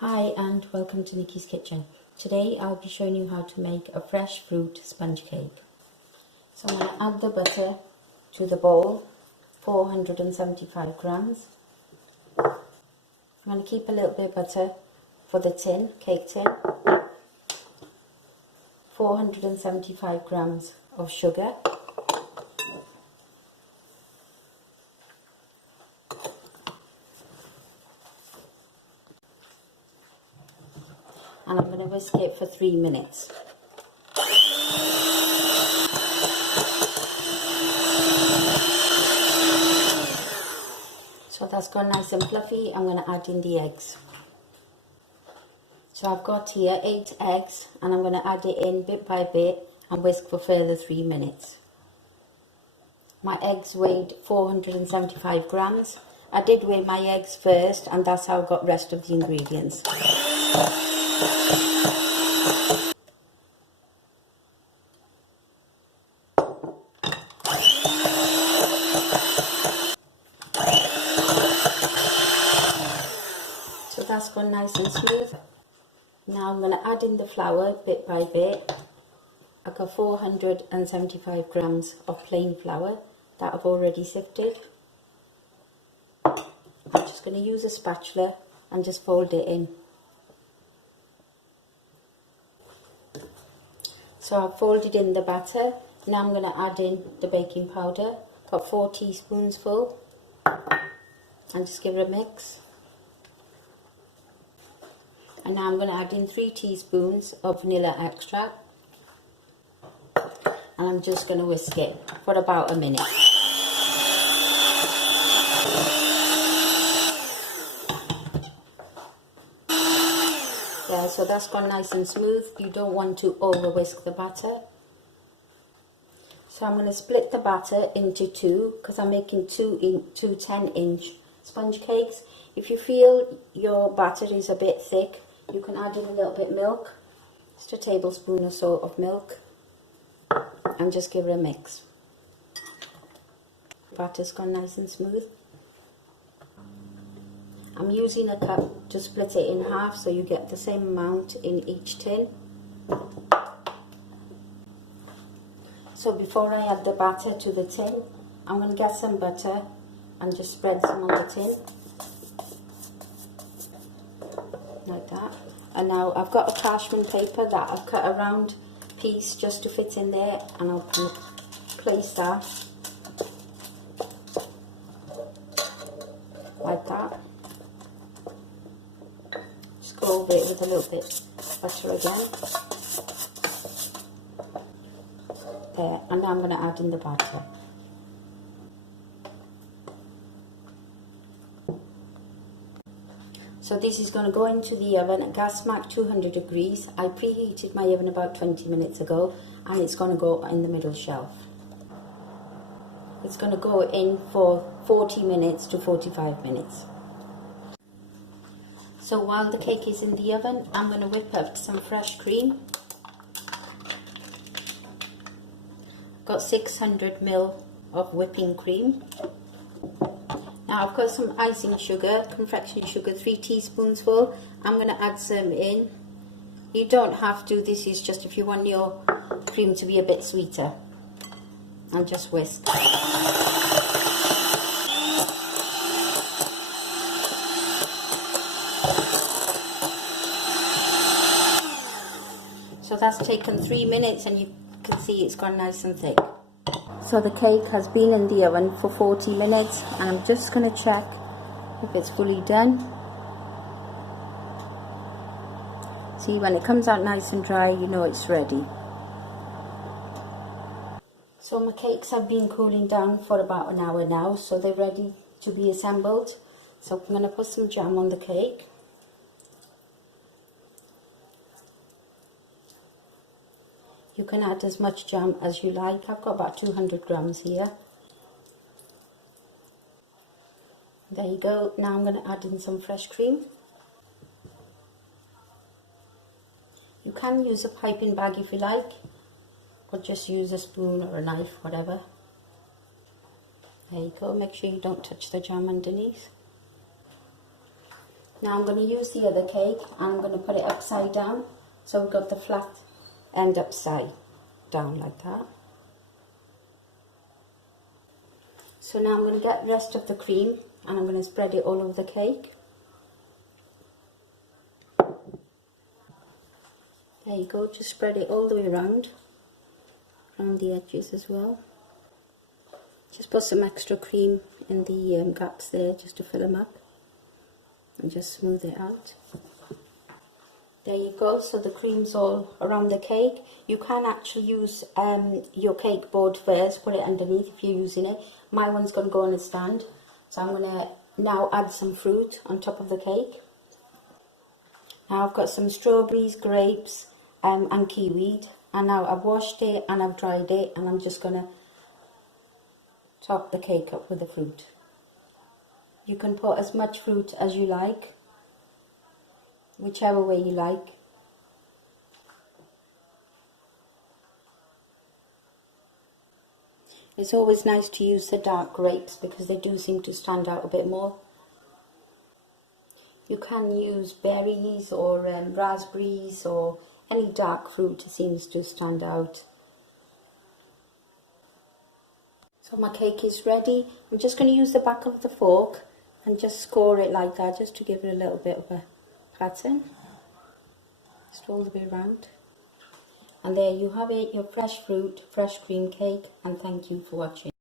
Hi and welcome to Nikki's Kitchen. Today I'll be showing you how to make a fresh fruit sponge cake. So I'm going to add the butter to the bowl, 475 grams. I'm going to keep a little bit of butter for the tin, cake tin. 475 grams of sugar. And I'm going to whisk it for 3 minutes. So that's gone nice and fluffy. I'm going to add in the eggs. So I've got here 8 eggs and I'm going to add it in bit by bit and whisk for further 3 minutes. My eggs weighed 475 grams. I did weigh my eggs first and that's how I got the rest of the ingredients. So that's gone nice and smooth. Now I'm going to add in the flour bit by bit. I've got 475 grams of plain flour that I've already sifted. I'm just going to use a spatula and just fold it in. So I've folded in the batter. Now I'm going to add in the baking powder. Got 4 teaspoons full. And just give it a mix. And now I'm going to add in 3 teaspoons of vanilla extract. And I'm just going to whisk it for about a minute. Yeah, so that's gone nice and smooth. You don't want to over whisk the batter. So I'm going to split the batter into 2 because I'm making two 10-inch sponge cakes. If you feel your batter is a bit thick, you can add in a little bit of milk, just a tablespoon or so of milk, and just give it a mix. Batter's gone nice and smooth. I'm using a cup to split it in half so you get the same amount in each tin. So before I add the batter to the tin, I'm going to get some butter and just spread some on the tin. Like that. And now I've got a parchment paper that I've cut a round piece just to fit in there, and I'll place that like that. Just go over it with a little bit of butter again. There, and now I'm going to add in the batter. So this is going to go into the oven at gas mark 200 degrees. I preheated my oven about 20 minutes ago and it's going to go in the middle shelf. It's going to go in for 40 minutes to 45 minutes. So while the cake is in the oven, I'm going to whip up some fresh cream. I've got 600 ml of whipping cream. Now I've got some icing sugar, confectionery sugar, 3 teaspoons full. I'm going to add some in. You don't have to, this is just if you want your cream to be a bit sweeter. And just whisk. So that's taken 3 minutes and you can see it's gone nice and thick. So the cake has been in the oven for 40 minutes and I'm just going to check if it's fully done. See, when it comes out nice and dry, you know it's ready. So my cakes have been cooling down for about an hour now, so they're ready to be assembled. So I'm going to put some jam on the cake. You can add as much jam as you like. I've got about 200 grams here. There you go. Now I'm going to add in some fresh cream. You can use a piping bag if you like, or just use a spoon or a knife, whatever. There you go. Make sure you don't touch the jam underneath. Now I'm going to use the other cake and I'm going to put it upside down. So we've got the flat end upside down like that. So now I'm going to get the rest of the cream and I'm going to spread it all over the cake. There you go, just spread it all the way around the edges as well. Just put some extra cream in the gaps there just to fill them up and just smooth it out. There you go, so the cream's all around the cake. You can actually use your cake board first, put it underneath if you're using it. My one's going to go on a stand, so I'm going to now add some fruit on top of the cake. Now I've got some strawberries, grapes and kiwi, and now I've washed it and I've dried it, and I'm just going to top the cake up with the fruit. You can put as much fruit as you like, whichever way you like. It's always nice to use the dark grapes because they do seem to stand out a bit more. You can use berries or raspberries or any dark fruit seems to stand out. So my cake is ready. I'm just going to use the back of the fork and just score it like that, just to give it a little bit of a pattern. Just all the way around. And there you have it, your fresh fruit, fresh cream cake, and thank you for watching.